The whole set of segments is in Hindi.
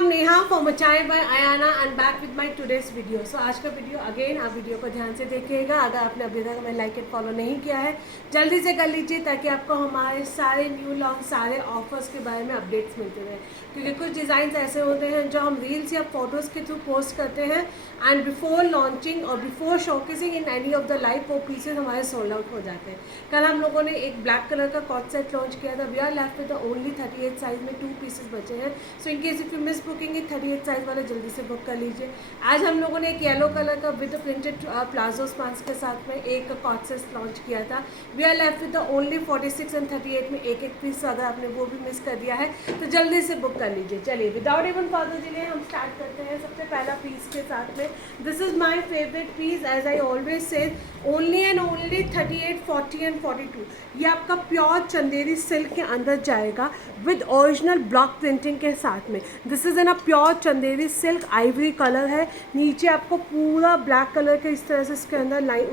I'm Neha from Machai by Ayana and back with my today's video. So आज का वीडियो अगेन आप वीडियो को ध्यान से देखिएगा. अगर आपने अभी तक हमें लाइक एंड फॉलो नहीं किया है जल्दी से कर लीजिए ताकि आपको हमारे सारे न्यू लॉन्च सारे ऑफर्स के बारे में अपडेट्स मिलते रहे. क्योंकि कुछ डिज़ाइन ऐसे होते हैं जो हम रील्स या फोटोज़ के थ्रू पोस्ट करते हैं एंड बिफोर लॉन्चिंग और before showcasing in any of the live वो पीसेज हमारे सोल्ड आउट हो जाते हैं. कल हम लोगों ने एक ब्लैक कलर का कॉट सेट लॉन्च किया था. We are left with only 38 size में 2 पीसेज बचे हैं. So in case if you miss booking it 38 size वाले जल्दी से बुक कर लीजिए. आज हम लोगों ने एक येलो कलर का विद प्रिंटेड प्लाजो स्पांस के साथ में एक कॉट सेट लॉन्च किया था. We are left with only 46 and 38 में एक पीस. अगर आपने वो भी मिस कर दिया है तो जल्दी से बुक कर लीजिए. चलिए विदाउट इवन फर्दर डिले हम स्टार्ट करते हैं सबसे पहला पीस के साथ में. This is my favourite piece as I always say only and only 38, 40 and 42. ये आपका प्योर चंदेरी सिल्क के अंदर जाएगा विद ओरिजिनल ब्लॉक प्रिंटिंग के साथ में. This is in a pure Chanderi silk Ivory colour है. नीचे आपको पूरा ब्लैक कलर के इस तरह से इसके अंदर लाइन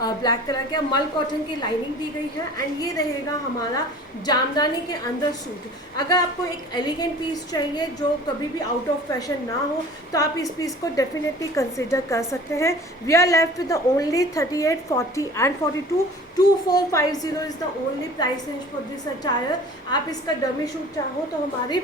ब्लैक कलर के मल कॉटन की लाइनिंग दी गई है एंड ये रहेगा हमारा जामदानी के अंदर सूट. अगर आपको एक एलिगेंट पीस चाहिए जो कभी भी आउट ऑफ फैशन ना हो तो आप इस पीस को डेफिनेटली कंसिडर कर सकते हैं. We are left with the only 38, 40 and 42. 2450 is the only price range for this attire. आप इसका डमी शूट चाहो तो हमारी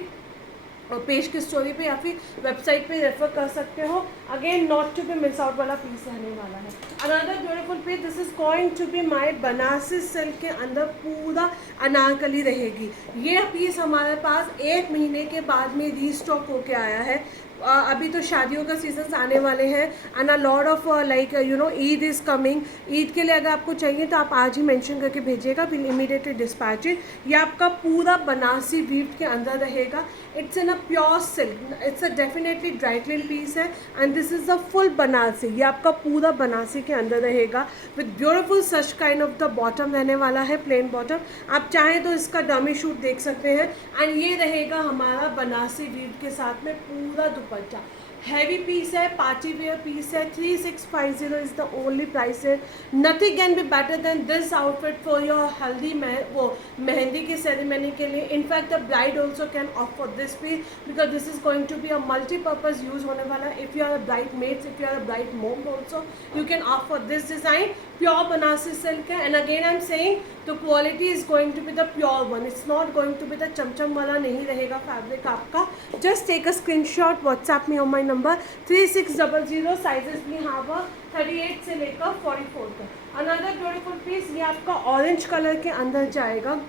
पेज की स्टोरी पे या फिर वेबसाइट पे रेफर कर सकते हो. Again not to be miss out वाला पीस रहने वाला है. Another beautiful piece. This is going to be my Banarasi silk के अंदर पूरा अनारकली रहेगी. ये पीस हमारे पास 1 महीने के बाद में रीस्टॉक होके आया है. अभी तो शादियों का सीजन आने वाले हैं and a lot of like you know Eid is coming. Eid के लिए अगर आपको चाहिए तो आप आज ही मेंशन करके भेजिएगा. Will immediately dispatch it. ये आपका पूरा बनारसी वीव के अंदर रहेगा. It's in a pure silk. It's a definitely dry clean piece है and this is the full Banarasi. ये आपका पूरा बनारसी के अंदर रहेगा with beautiful such kind of the bottom रहने वाला है. Plain bottom. आप चाहें तो इसका डमी शूट देख सकते हैं एंड ये रहेगा हमारा बनारसी वीव के साथ में पूरा दुपट्टा. हैवी पीस है, पार्टी वेयर पीस है. 3650 इज द ओनली प्राइस है. Nothing can be better than this outfit for your haldi mehndi की सेरेमनी के लिए. In fact the bride also can opt for this piece because this is going to be a multipurpose use होने वाला. If you are a bride maids, if you are a bride mom also you can opt for this design. Pure Banarasi silk है and again I am saying the quality is going to be the pure one. It's not going to be the चमचम वाला नहीं रहेगा फैब्रिक आपका. Just take a screenshot WhatsApp में ऑन माई नंबर 3600. साइजेस भी यहाँ पर 38 से लेकर 44 तक. Another beautiful piece. ये आपका ऑरेंज कलर के अंदर जाएगा.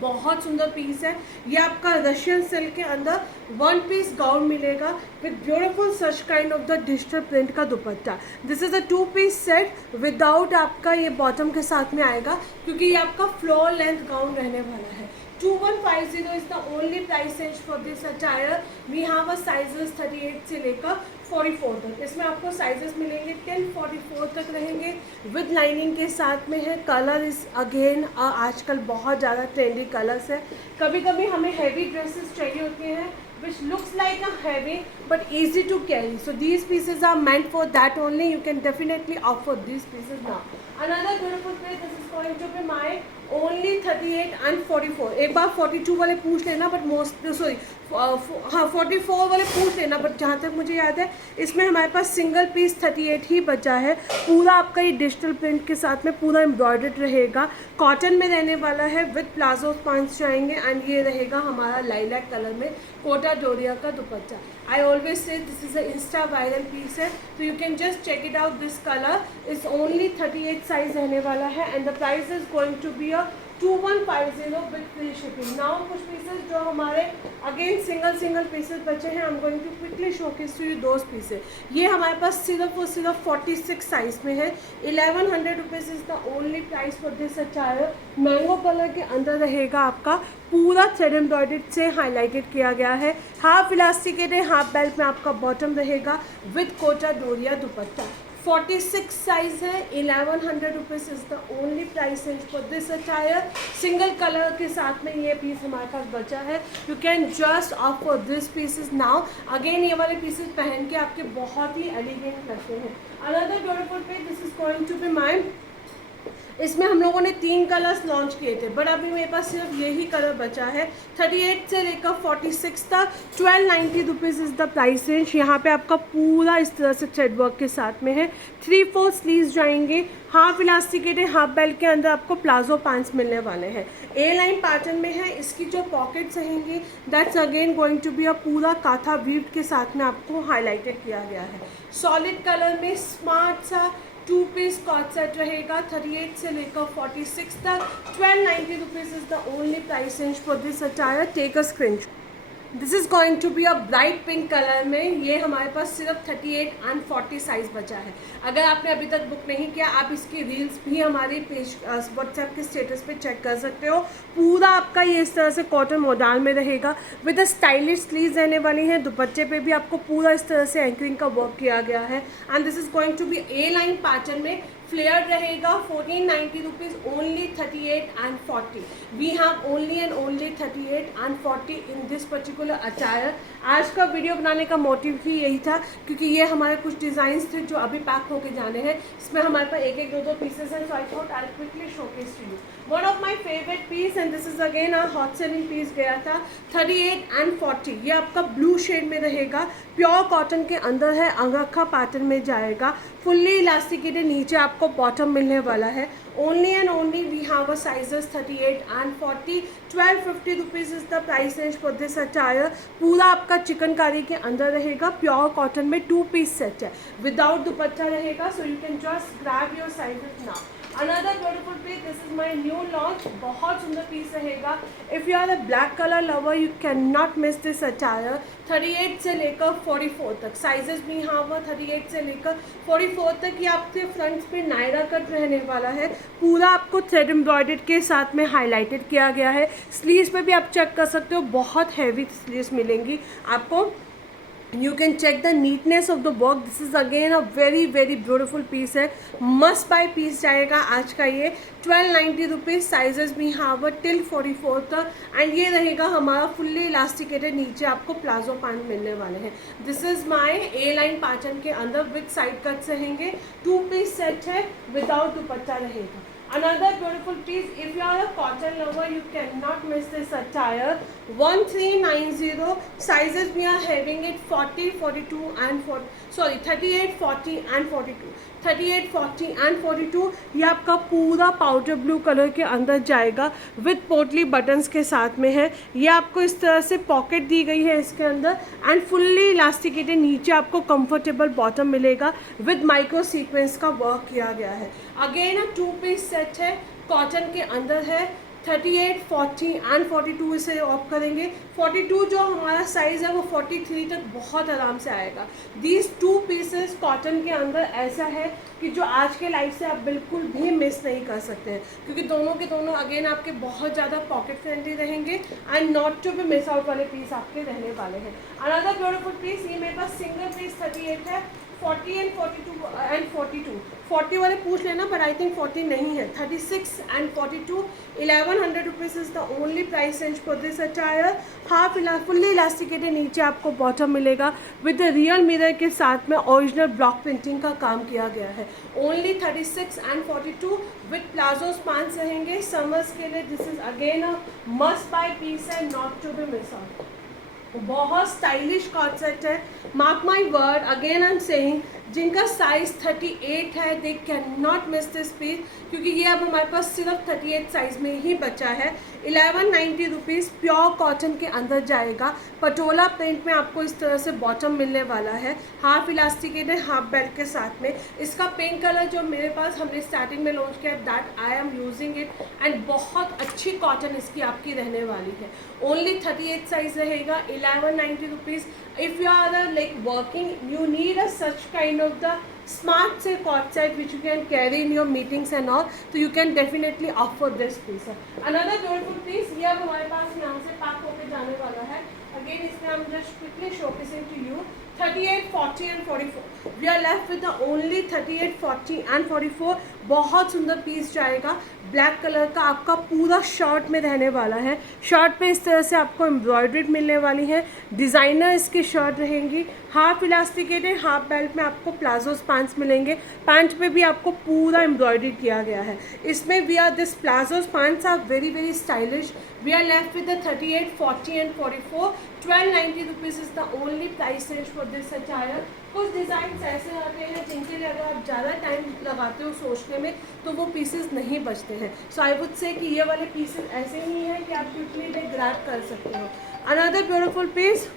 बहुत सुंदर पीस है. ये आपका रशियन सिल्क के अंदर 1 पीस गाउन मिलेगा with beautiful such kind of the digital print का dupatta. This is a 2 piece set without आपका ये बॉटम के साथ में आएगा क्योंकि ये आपका फ्लोर लेंथ गाउन रहने वाला है. 2150 is the only price range for this attire. We have a sizes 38 से लेकर 44 तक. इसमें आपको साइजेस मिलेंगे 10-44 तक रहेंगे विद लाइनिंग के साथ में है. कलर इज अगेन आजकल बहुत ज़्यादा ट्रेंडी कलर्स है. कभी कभी हमें हैवी ड्रेसेस चाहिए होती हैं which looks like a heavy but easy to carry. So these pieces are meant for that only. You can definitely opt for these pieces now. Another beautiful piece. This is going to be my only 38 and 44. एक बार 42 वाले पूछ लेना बट मोस्ट सॉरी हाँ 44 वाले पूछ लेना बट जहाँ तक मुझे याद है इसमें हमारे पास सिंगल पीस 38 ही बचा है. पूरा आपका ये डिजिटल प्रिंट के साथ में पूरा एम्ब्रॉयडर्ड रहेगा. कॉटन में रहने वाला है विद प्लाजो पांच जाएंगे एंड ये रहेगा हमारा लाइलैक कलर में कोटा डोरिया का dupatta. I always say this is a Insta viral piece है तो you can just check it out. This colour is only 38 size रहने वाला है and the price is going to be a 2150 with free shipping. Now कुछ पीसेस जो हमारे अगेन सिंगल पीसेस बचे हैं. I am going to quickly showcase to you those pieces. ये हमारे पास सिर्फ और सिर्फ 46 साइज में है. 1100 rupees is the only price for this attire. Mango colour के अंदर रहेगा आपका पूरा थ्रेड एम्ब्रॉयडर्ड से हाईलाइटेड किया गया है. हाफ इलास्टिकेट है. हाफ बेल्ट में आपका बॉटम रहेगा with Kota Doria dupatta. 46 size है. 1100 rupees is the only price range for this attire. Single colour के साथ में ये पीस हमारे पास बचा है. You can just of for this pieces now. Again ये वाले पीसेस पहन के आपके बहुत ही एलिगेंट लगते हैं. Another beautiful piece. This is going to be my इसमें हम लोगों ने 3 कलर्स लॉन्च किए थे, बट अभी मेरे पास सिर्फ यही कलर बचा है। 38 से लेकर 46 तक 1290 rupees is the price range. यहाँ पे आपका पूरा इस तरह से थ्रेड वर्क के साथ में है। 3/4 स्लीव्स जाएंगे, हाफ इलास्टिकेटेड हाफ बेल्ट के अंदर आपको प्लाजो पैंट्स मिलने वाले हैं। ए लाइन पैटर्न में है। इसकी जो पॉकेट्स रहेंगी that's again going to be a पूरा काथा वीव के साथ में आपको हाईलाइटेड किया गया है। सॉलिड कलर में स्मार्ट सा 2 पीस कॉट सेट रहेगा। 38 से लेकर 46 तक 1290 rupees is the only price range for this attire. Take a screenshot. This is going to be a bright pink colour में। ये हमारे पास सिर्फ 38 एंड 40 साइज़ बचा है। अगर आपने अभी तक बुक नहीं किया, आप इसकी रील्स भी हमारे पेज व्हाट्सएप के स्टेटस पे चेक कर सकते हो। पूरा आपका ये इस तरह से कॉटन मोडाल में रहेगा विद अ स्टाइलिश स्लीव्स रहने वाली हैं। दुपट्टे पे भी आपको पूरा इस तरह से एंकरिंग का वर्क किया गया है। And this is going to be a line pattern में। फ्लेयर रहेगा। 1490 rupees only 38 and 40। We have only and only 38 and 40 in this particular attire. आज का वीडियो बनाने का मोटिव ही यही था, क्योंकि ये हमारे कुछ डिज़ाइंस थे जो अभी पैक होके जाने हैं। इसमें हमारे पास एक एक दो दो पीसेस हैं, so I thought I quickly showcase to you. One of my favourite piece and this is again a hot selling piece गया था। 38 एंड 40 ये आपका ब्लू शेड में रहेगा। प्योर कॉटन के अंदर है, अंगरखा पैटर्न में जाएगा। फुल्ली इलास्टिकेटेड नीचे आपको बॉटम मिलने वाला है। Only and only we have a sizes 38 and 40। 1250 rupees is the price range for this attire. पूरा आपका चिकनकारी के अंदर रहेगा। प्योर कॉटन में 2 पीस सेट है, विदाउट दुपट्टा रहेगा। So you can just grab your sizes now. Another beautiful piece, this is my new launch. बहुत सुंदर पीस रहेगा। If you are a black colour lover you can not miss this attire. 38 से लेकर 44 तक साइजेस भी यहाँ पर 38 से लेकर 44 तक। ये आपके फ्रंट पे नायरा कट रहने वाला है। पूरा आपको थ्रेड एम्ब्रॉयडर्ड के साथ में हाईलाइटेड किया गया है। स्लीव्स पे भी आप चेक कर सकते हो, बहुत हैवी स्लीव्स मिलेंगी आपको। You can check the neatness of the work. This is again a very very beautiful piece है। मस्ट बाय पीस जाएगा आज का ये। 1290 रुपीज़। साइजेस भी यहाँ पर टिल 44 तक। एंड ये रहेगा हमारा फुल्ली इलास्टिकेटेड, नीचे आपको प्लाजो पैंट मिलने वाले हैं। This is my A line pattern के अंदर विद साइड कट्स रहेंगे। 2 पीस सेट है, विदाउट दुपट्टा रहेगा। Another beautiful piece, if you are a cotton lover you cannot miss this attire। 1390 sizes we are having it 40, 42 and 38, 40 and 42। 38, 40 and 42 ये आपका पूरा पाउडर ब्लू कलर के अंदर जाएगा विद पोटली बटन्स के साथ में है। ये आपको इस तरह से पॉकेट दी गई है इसके अंदर एंड फुल्ली इलास्टिकेटेड। नीचे आपको कंफर्टेबल बॉटम मिलेगा विद माइक्रो सीक्वेंस का वर्क किया गया है। अगेन 2 पीस सेट है, कॉटन के अंदर है। 38, 40 एंड 42 इसे ऑफ करेंगे। 42 जो हमारा साइज़ है वो 43 तक बहुत आराम से आएगा। दीज 2 पीसेस कॉटन के अंदर ऐसा है कि जो आज के लाइफ से आप बिल्कुल भी मिस नहीं कर सकते हैं, क्योंकि दोनों के दोनों अगेन आपके बहुत ज़्यादा पॉकेट फ्रेंडली रहेंगे and not to be miss out वाले पीस आपके रहने वाले हैं। अनदर ब्यूटीफुल पीस, ये मेरे पास सिंगल पीस 38 है। 40 एंड 42 एंड 42 40 वाले पूछ लेना, पर आई थिंक 40 नहीं है। 36 and 42 1100 rupees is the only price range for this attire. Half fully elasticated, नीचे आपको बॉटम मिलेगा विद रियल मिरर के साथ में ओरिजिनल ब्लॉक प्रिंटिंग का काम किया गया है। Only 36 and 42 with palazzo pants रहेंगे समर्स के लिए। This is again a must buy piece है, not to be miss out. बहुत स्टाइलिश कॉन्सेप्ट है। Mark my word, again I am saying, जिनका साइज़ 38 है they can not miss this piece, क्योंकि ये अब हमारे पास सिर्फ 38 साइज़ में ही बचा है। 1190 रुपीज़। प्योर कॉटन के अंदर जाएगा। पटोला प्रिंट में आपको इस तरह से बॉटम मिलने वाला है, हाफ इलास्टिकेटेड हाफ बेल्ट के साथ में। इसका पिंक कलर जो मेरे पास हमने स्टार्टिंग में लॉन्च किया, that I am using it and बहुत अच्छी कॉटन इसकी आपकी रहने वाली है। ओनली 38 साइज़ रहेगा। 1190 rupees. If you are like working, you need a such kind of the smart say cord set which you can carry in your meetings and all, so you can definitely offer this piece। Another beautiful piece, ये अब हमारे पास यहाँ से पैक होकर जाने वाला है। अगेन इसमें हम just quickly showcasing to you. 38, 40 and 44. We are left with the only 38, 40 and 44. बहुत सुंदर पीस जाएगा. ब्लैक कलर का आपका पूरा शर्ट में रहने वाला है. शर्ट पे इस तरह से आपको एम्ब्रॉयडरी मिलने वाली है. डिज़ाइनर इसकी शर्ट रहेंगी. हाफ इलास्टिकेटेड, हाफ बेल्ट में आपको प्लाजोस पैंट्स मिलेंगे. पैंट पे भी आपको पूरा एम्ब्रॉयडरी किया गया है. इसमें we are this palazzos pants are very very stylish. We are left with the 38, 40 and 44. 1290 rupees is the only price range for this attire. कुछ डिज़ाइन ऐसे आते हैं जिनके लिए अगर आप ज़्यादा टाइम लगाते हो सोचने में तो वो पीसेस नहीं बचते हैं. सो आई वुड से कि ये वाले पीसेस ऐसे ही हैं कि आप क्विकली में ग्रैब कर सकते हो. Another beautiful piece,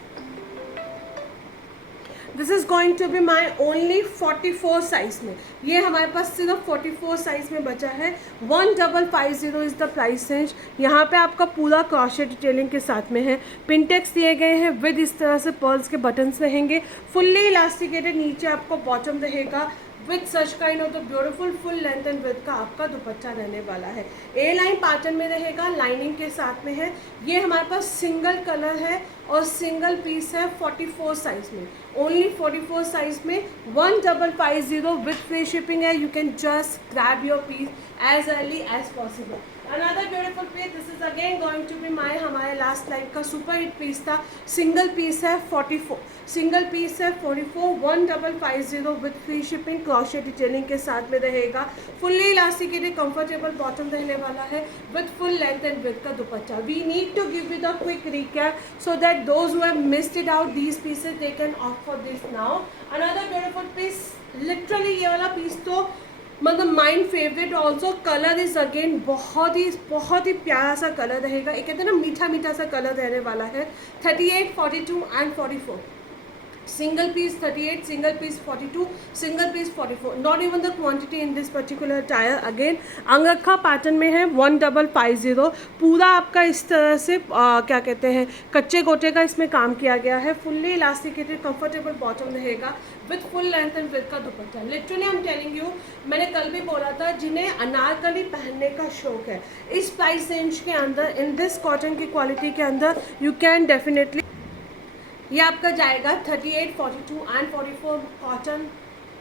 this is going to be my only 44 size में. ये हमारे पास सिर्फ 44 साइज़ में बचा है. 1550 इज़ द प्राइस रेंज. यहाँ पे आपका पूरा क्रोशे डिटेलिंग के साथ में है. पिनटेक्स दिए गए हैं विद इस तरह से पर्ल्स के बटन्स रहेंगे. फुल्ली इलास्टिकेटेड नीचे आपको बॉटम रहेगा with such kind of the beautiful full length and with का आपका दुपट्टा रहने वाला है. ए लाइन पैटर्न में रहेगा, लाइनिंग के साथ में है. ये हमारे पास सिंगल कलर है और सिंगल पीस है 44 साइज़ में. ओनली 44 साइज़ में 1550 विथ फ्री शिपिंग है. You can just grab your piece as early as possible. Another beautiful piece, this is again going to be my हमारे लास्ट लाइफ का सुपर हिट पीस था. सिंगल पीस है 44. सिंगल पीस है 44. 1550 with free shipping. Crochet detailing के साथ में रहेगा. फुल्ली इलास्टिकेटेड कंफर्टेबल बॉटम रहने वाला है with full length and with का dupatta. We need to give you the quick recap so that those who have missed it out, these pieces they can opt for this now. Another beautiful piece, literally ये वाला पीस तो मतलब mind favourite. Also colour is again बहुत ही प्यारा सा कलर रहेगा. एक कहते हैं ना मीठा मीठा सा कलर रहने वाला है. 38, 42 and 44. Single piece 38, single piece 42, single piece 44. Not even the quantity in this particular attire. Again angrakha pattern में है. 1550 पूरा आपका इस तरह से क्या कहते हैं कच्चे गोटे का इसमें काम किया गया है. फुल्ली इलास्टिकेटेड कंफर्टेबल बॉटम रहेगा with full length and with का dupatta. Literally I am telling you, मैंने कल भी बोला था जिन्हें अनारकली पहनने का शौक है इस प्राइस रेंज के अंदर इन दिस कॉटन की क्वालिटी के अंदर यू कैन डेफिनेटली. ये आपका जाएगा 38, 42 and 44 cotton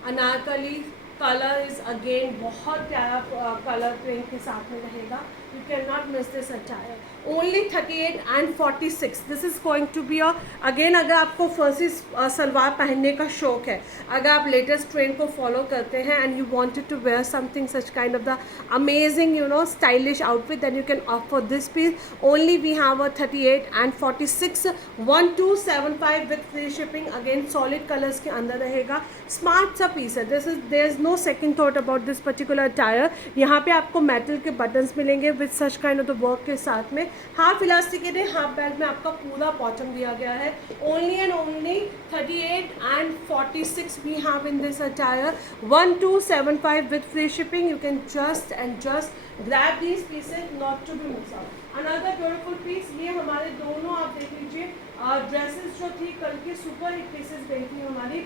anarkali. Colour is again बहुत प्यारा कलर प्रिंट के साथ में रहेगा. You can not miss this attire. Only 38 and 46. This is going to be again अगर आपको फर्सी सलवार पहनने का शौक है, अगर आप लेटेस्ट ट्रेंड को फॉलो करते हैं and you wanted to wear something such kind of the amazing stylish outfit, then you can opt for this piece. Only we have 38 and 46. 1275 with free shipping. Again solid colours के अंदर रहेगा. स्मार्ट सा पीस है. There is no second thought about this particular attire. यहाँ पे आपको मेटल के बटन्स मिलेंगे with such kind of the work के साथ में. हाफ इलास्टिकेटेड, हाफ बेल्ट में आपका पूरा बॉटम दिया गया है. Only and only 38 and 46 we have in this attire. 1275 with free shipping. You can just grab these pieces not to be miss out. Another beautiful piece, ये हमारे दोनों आप देख लीजिए ड्रेसेस जो थी कल की सुपर हिट पीसेस गई थी हमारी.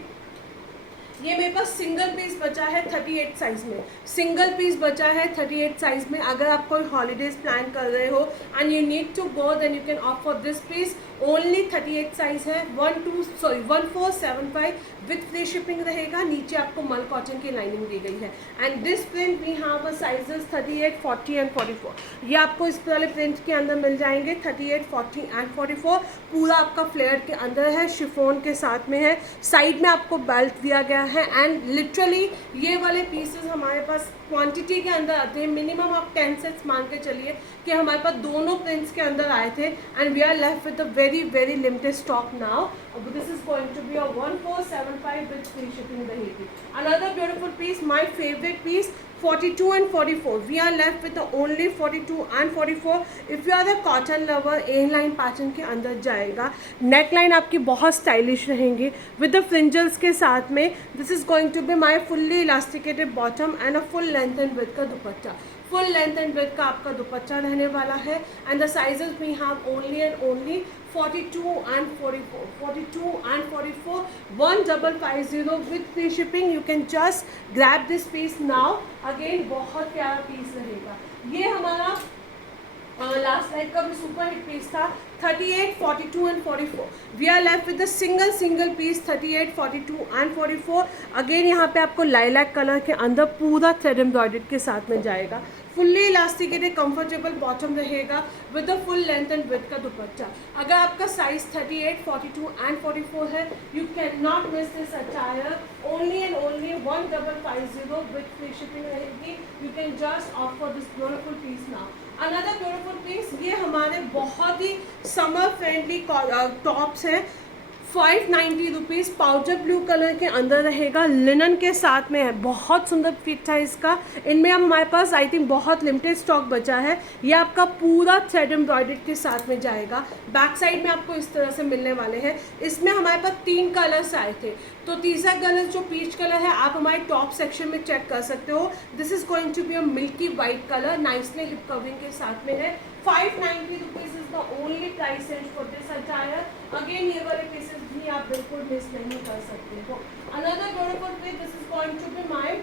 ये मेरे पास सिंगल पीस बचा है 38 साइज़ में. सिंगल पीस बचा है 38 साइज़ में. अगर आप कोई हॉलीडेज प्लान कर रहे हो and you need to go, then you can opt for this piece. Only 38 size है. 1475 विथ फ्री शिपिंग रहेगा. नीचे आपको मल कॉटन की लाइनिंग दी गई है. And this print we have sizes 38, 40 and 44. ये आपको इस वाले प्रिंट के अंदर मिल जाएंगे 38, 40 एंड 44. पूरा आपका फ्लेयर के अंदर है, शिफॉन के साथ में है. साइड में आपको बेल्ट दिया गया है. एंड लिटरली ये वाले पीसेस हमारे पास क्वांटिटी के अंदर आते हैं. मिनिमम आप 10 सेट्स मान के चलिए कि हमारे पास दोनों प्रिंट्स के अंदर आए थे. And we are left with a very very limited stock now. This is going to be 1475 with free shipping रहेगी. Another beautiful piece, my favourite piece, 42 and 44. We are left with the only 42 and 44. If you are a cotton lover, A line pattern के अंदर जाएगा. नेक लाइन आपकी बहुत स्टाइलिश रहेंगी विद द फ्रिंजल्स के साथ में. This is going to be my fully elasticated bottom and a full length and with का dupatta. Full length and with का आपका दुपट्टा रहने वाला है. And the sizes we have only and only 42 and 44. 42 and 44. 1550 with free shipping. You can just grab this piece now. Again बहुत प्यारा पीस रहेगा. ये हमारा लास्ट नाइट का भी सुपर हिट पीस था 38, 42 and 44. We are left with the single piece 38, 42 and 44. Again यहाँ पे आपको लाइलैक कलर के अंदर पूरा थ्रेड एम्ब्रॉयडर्ड के साथ में जाएगा. फुल्ली इलास्टिकेटेड कंफर्टेबल बॉटम रहेगा with the full length and width का दुपट्टा. अगर आपका साइज 38, 42 एंड 44 है, you can not miss this attire. Only and only 1550 with free shipping रहेगी. You can just opt for this beautiful piece now. Another beautiful piece, ये हमारे बहुत ही समर फ्रेंडली टॉप्स हैं. 590 रुपीज़. पाउडर ब्लू कलर के अंदर रहेगा, लिनन के साथ में है. बहुत सुंदर फिट है इसका. इनमें अब हमारे पास आई थिंक बहुत लिमिटेड स्टॉक बचा है. ये आपका पूरा थ्रेड एम्ब्रॉयडर्ड के साथ में जाएगा. बैक साइड में आपको इस तरह से मिलने वाले हैं. इसमें हमारे पास 3 कलर्स आए थे, तो तीसरा कलर जो पीच कलर है आप हमारे टॉप सेक्शन में चेक कर सकते हो. This is going to be a milky white colour, nicely hip covering के साथ में है. 590 rupees is the only price range for this attire. Again ये वाले पीसेस भी आप बिल्कुल मिस नहीं कर सकते हो. Another beautiful piece, this is going to be my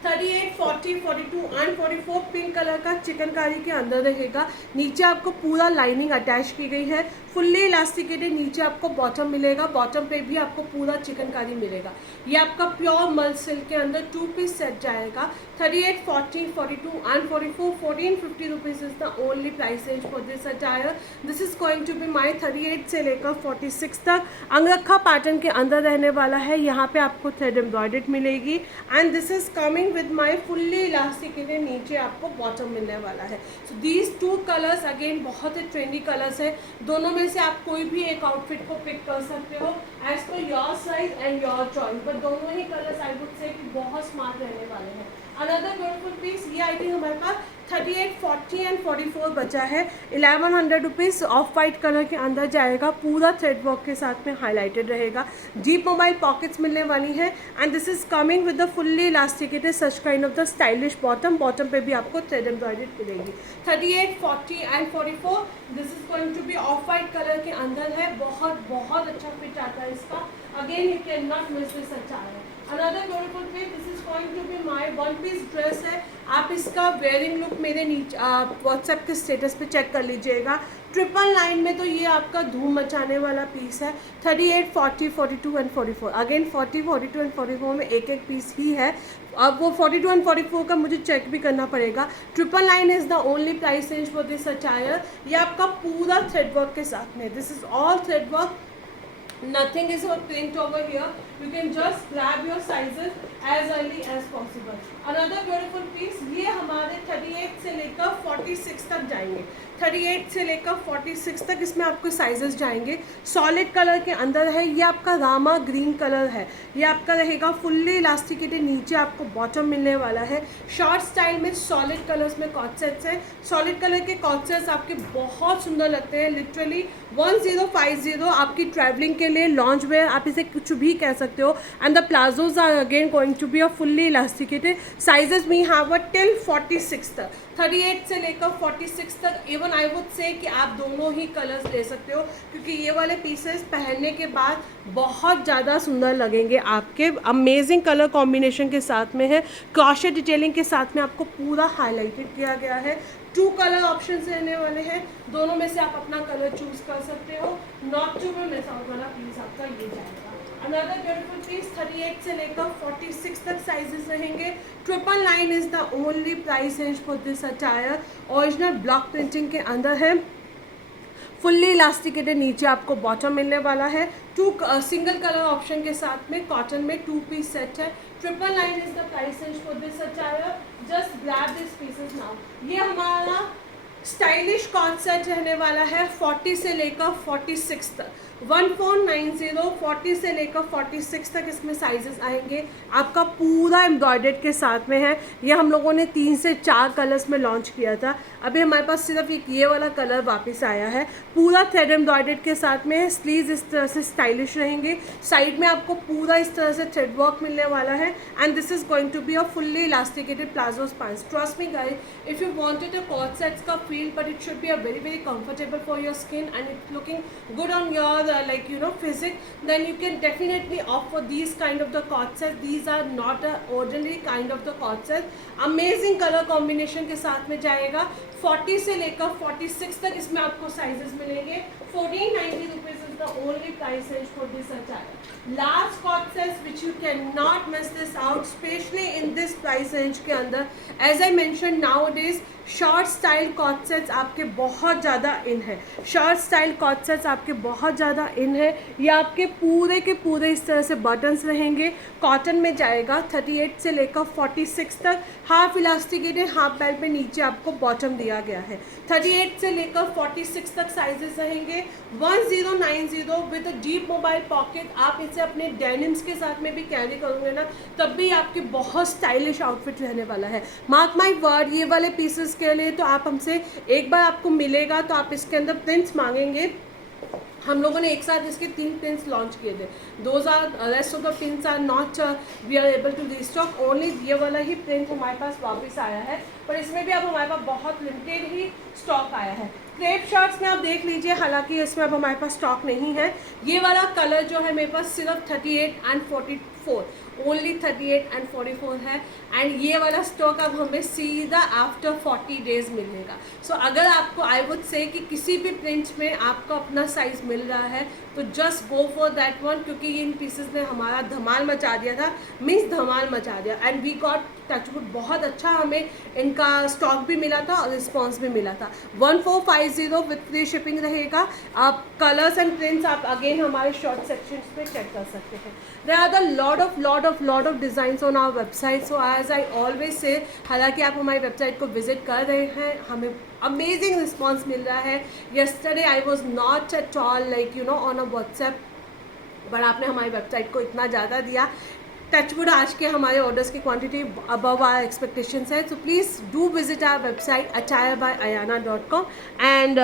38, 40, 42 and 44. Pink colour का चिकनकारी के अंदर रहेगा. नीचे आपको पूरा लाइनिंग अटैच की गई है. फुल्ली इलास्टिकेटेड नीचे आपको बॉटम मिलेगा. बॉटम पे भी आपको पूरा चिकनकारी मिलेगा. ये आपका प्योर मल सिल्क के अंदर 2 पीस सेट जाएगा. 38, 40, 42 and 44. 1450 rupees is the only price range for this attire. This is going to be my 38 से लेकर 46 तक. अंगरखा पैटर्न के अंदर रहने वाला है. यहाँ पे आपको थ्रेड एम्ब्रॉयडर्ड मिलेगी. And this is coming with my fully elastic नीचे आपको बॉटम मिलने वाला है. सो दीज 2 कलर्स अगेन बहुत ही ट्रेंडी कलर्स है. दोनों में से आप कोई भी एक आउटफिट को पिक कर सकते हो as per your size and your choice. But दोनों ही कलर्स आई वुड से कि बहुत स्मार्ट रहने वाले हैं. अनदर ब्यूटीफुल पीस, ये आई थिंक हमारे पास 38, 40 एंड 44 बचा है. 1100 रुपीज़ ऑफ वाइट कलर के अंदर जाएगा. पूरा थ्रेड वर्क के साथ में हाईलाइटेड रहेगा. डीप मोबाइल पॉकेट्स मिलने वाली है. And this is coming with the fully elasticated such kind of the stylish bottom. Bottom पे भी आपको थ्रेड एम्ब्रॉयडर्ड मिलेगी. 38, 40 and 44. This is going to be off white colour के अंदर है. बहुत अच्छा फिट आता है इसका. Again you can not miss this attire. Another beautiful piece, this is going to be my 1 piece dress है. आप इसका वेयरिंग लुक मेरे नीचे व्हाट्सएप के स्टेटस पे चेक कर लीजिएगा. 999 में तो ये आपका धूम मचाने वाला पीस है. 38, 40, 42 एंड 44. अगेन 40, 42 एंड 44 में एक पीस ही है. अब वो 42 एंड 44 का मुझे चेक भी करना पड़ेगा. 999 is the only price range for this attire. ये आपका पूरा थ्रेड वर्क के साथ में. This is all thread work. Nothing is print over here. You can just grab your sizes as early as possible. Another beautiful piece, ये हमारे 38 से लेकर 46 तक जाएंगे. 38 से लेकर 46 तक इसमें आपको साइजेस जाएंगे. सॉलिड कलर के अंदर है. ये आपका रामा ग्रीन कलर है. ये आपका रहेगा फुल्ली इलास्टिकेटेड. नीचे आपको बॉटम मिलने वाला है. शॉर्ट स्टाइल में सॉलिड कलर्स में कॉट सेट्स हैं. सॉलिड कलर के कॉट सेट्स आपके बहुत सुंदर लगते हैं. लिटरली 1050 आपकी ट्रैवलिंग के लिए लॉन्च वेयर आप इसे कुछ भी कह सकते हो. And the palazzos are again going to be a fully elasticated. Sizes we have a till 46 तक. 38 से लेकर 46 तक. इवन आई वुड से कि आप दोनों ही कलर्स ले सकते हो, क्योंकि ये वाले पीसेस पहनने के बाद बहुत ज़्यादा सुंदर लगेंगे आपके. अमेजिंग कलर कॉम्बिनेशन के साथ में है. क्रोशे डिटेलिंग के साथ में आपको पूरा हाईलाइटेड किया गया है. 2 कलर ऑप्शन रहने वाले हैं. दोनों में से आप अपना कलर चूज कर सकते हो. Not to be miss out वाला पीस आपका ये जाएगा. अनदर ब्यूटीफुल पीस 38 से लेकर 46 तक साइजेस रहेंगे. 999 is the only price range for this attire. Original block printing के अंदर है. फुल्ली इलास्टिकेटेड नीचे आपको बॉटम मिलने वाला है. 2 सिंगल कलर ऑप्शन के साथ में कॉटन में 2 पीस सेट है. 999 is the price range for this attire. Just grab this pieces now. ये हमारा स्टाइलिश कॉट सेट रहने वाला है 40 से लेकर 46 तक. 1490 40 से लेकर 46 तक इसमें साइजेस आएंगे. आपका पूरा एम्ब्रॉयडर्ड के साथ में है. ये हम लोगों ने 3 से 4 कलर्स में लॉन्च किया था. अभी हमारे पास सिर्फ एक ये वाला कलर वापस आया है. पूरा थ्रेड एम्ब्रॉयडर्ड के साथ में है. स्लीव्स इस तरह से स्टाइलिश रहेंगे. साइड में आपको पूरा इस तरह से थ्रेड वर्क मिलने वाला है. And this is going to be a fully elasticated palazzo pants. Trust me guys, if you wanted a co-ord sets का feel, but it should be a very comfortable for your skin and it's looking good on your like physics, then you can definitely opt for these kind of the cord sets. These are not a ordinary kind of the cord sets. Amazing color combination के साथ में जाएगा. 40 से लेकर 46 तक इसमें आपको साइजेस मिलेंगे. 1490 rupees is the only price range for this attire. Large cord sets which you cannot miss this out, especially in this price range के अंदर. As I mentioned, nowadays short style coat sets आपके बहुत ज़्यादा इन है. शॉर्ट स्टाइल कॉट सेट्स आपके बहुत ज़्यादा इन है. ये आपके पूरे के पूरे इस तरह से बटन्स रहेंगे. कॉटन में जाएगा. 38 से लेकर 46 तक. हाफ इलास्टिकेटेड, हाफ बेल्ट पे नीचे आपको बॉटम दिया गया है. 38 से लेकर 46 तक साइजेस रहेंगे. 1090 विद डीप मोबाइल पॉकेट. आप इसे अपने डेनिम्स के साथ में भी कैरी करोगे ना, तब भी आपके बहुत स्टाइलिश आउटफिट रहने वाला है. मार्क माई वर्ड, ये वाले पीसेस के लिए तो आप हमसे एक बार आपको मिलेगा तो आप इसके अंदर प्रिंट्स मांगेंगे. हम लोगों ने एक साथ इसके 3 प्रिंट्स लॉन्च किए थे. Those are rest of the prints are not we are able to restock. Only ये वाला ही प्रिंट हमारे पास वापस आया है, पर इसमें भी अब हमारे पास बहुत लिमिटेड ही स्टॉक आया है. क्रेप शर्ट्स में आप देख लीजिए, हालांकि इसमें अब हमारे पास स्टॉक नहीं है. ये वाला कलर जो है मेरे पास सिर्फ 38 एंड 44, ओनली 38 एंड 44 है. एंड ये वाला स्टॉक अब हमें सीधा आफ्टर 40 डेज मिलेगा. सो अगर आपको आई वुड से कि किसी भी प्रिंट में आपको अपना साइज़ मिल रहा है तो just go for that one, क्योंकि इन पीसेस ने हमारा धमाल मचा दिया था. मीन्स धमाल मचा दिया. एंड वी गॉट टचवुड, बहुत अच्छा हमें इनका स्टॉक भी मिला था और रिस्पॉन्स भी मिला था. 1450 विथ फ्री शिपिंग रहेगा. आप कलर्स एंड प्रिंट्स आप अगेन हमारे शॉर्ट सेक्शन पे चेक कर सकते हैं. There are the lot of designs on our website. So as I always say, हालांकि आप हमारी वेबसाइट को विजिट कर रहे हैं, हमें अमेजिंग रिस्पॉन्स मिल रहा है. Yesterday I was not at all like on a WhatsApp, but आपने हमारी वेबसाइट को इतना ज़्यादा दिया. टचवुड आज के हमारे ऑर्डर्स की क्वांटिटी अबव आवर एक्सपेक्टेशंस है. So please do visit our website attire-by-ayana.com and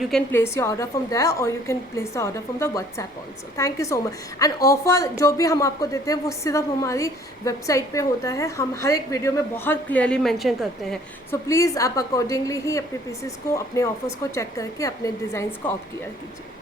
you can place your order from there और you can place the order from the WhatsApp also. Thank you so much. And offer जो भी हम आपको देते हैं वो सिर्फ हमारी वेबसाइट पे होता है. हम हर एक वीडियो में बहुत क्लियरली मेंशन करते हैं. सो प्लीज़ आप अकॉर्डिंगली ही अपने पीसेस को, अपने ऑफर्स को चेक करके अपने डिज़ाइंस को ऑफ किया कीजिए.